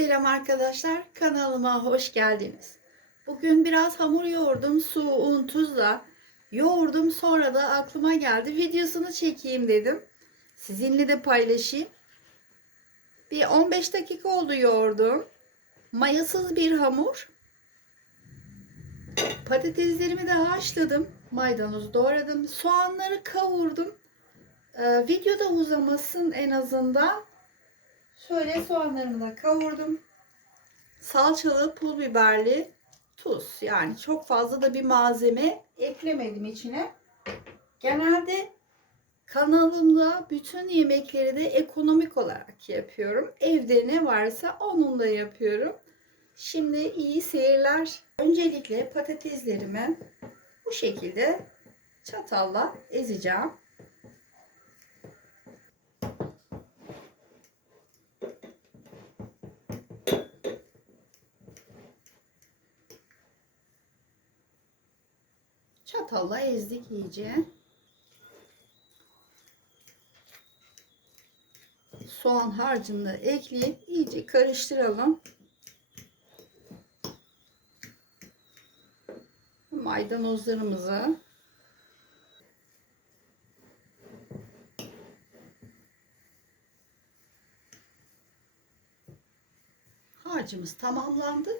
Selam arkadaşlar, kanalıma hoş geldiniz. Bugün biraz hamur yoğurdum, su, un, tuzla. Yoğurdum sonra da aklıma geldi. Videosunu çekeyim dedim. Sizinle de paylaşayım. Bir 15 dakika oldu yoğurdum. Mayasız bir hamur. Patateslerimi de haşladım. Maydanoz doğradım. Soğanları kavurdum. Ee, videoda uzamasın en azından. Şöyle soğanlarımı da kavurdum. Salçalı, pul biberli, tuz. Yani çok fazla da bir malzeme eklemedim içine. Genelde kanalımda bütün yemekleri de ekonomik olarak yapıyorum. Evde ne varsa onunla yapıyorum. Şimdi iyi seyirler. Öncelikle patateslerimi bu şekilde çatalla ezeceğim. Çatalla ezdik iyice. Soğan harcını da ekleyip iyice karıştıralım. Maydanozlarımızı harcımız tamamlandı.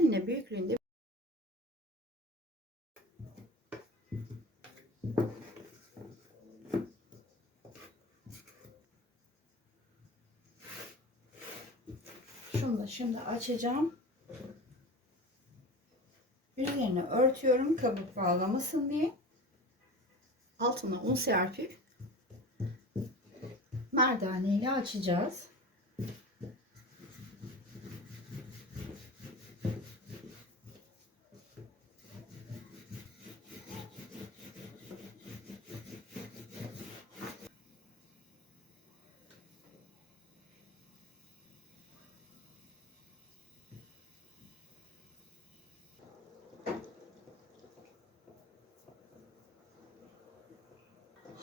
Mandalina büyüklüğünde Şunu da şimdi açacağım. Üzerine örtüyorum kabuk bağlamasın diye. Altına un serpip merdane ile açacağız.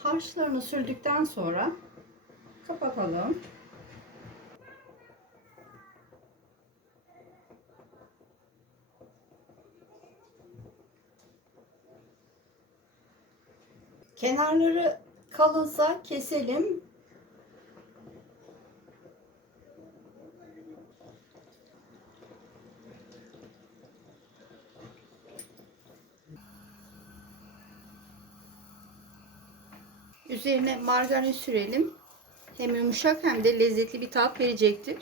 Harçlarını sürdükten sonra kapatalım. Kenarları kalınsa keselim. Üzerine margarin sürelim. Hem yumuşak hem de lezzetli bir tat verecektir.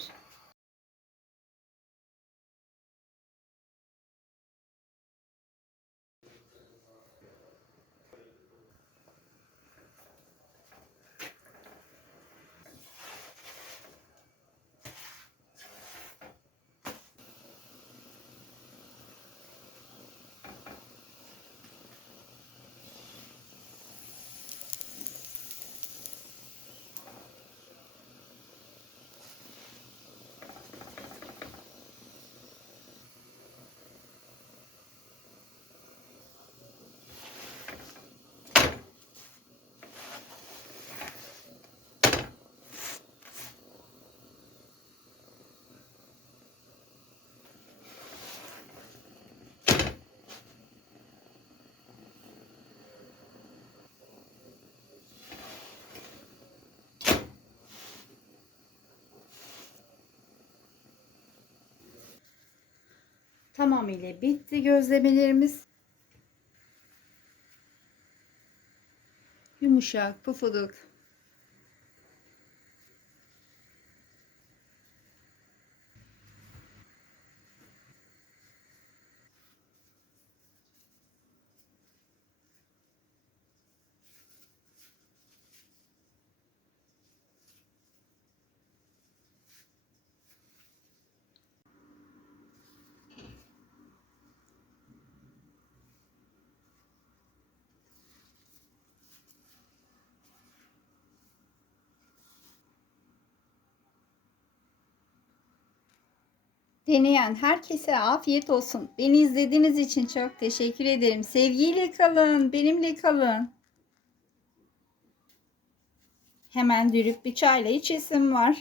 Tamamıyla bitti gözlemelerimiz. Yumuşak, pufuduk. Deneyen herkese afiyet olsun. Beni izlediğiniz için çok teşekkür ederim. Sevgiyle kalın, benimle kalın. Hemen dürüp bir çayla içesim var.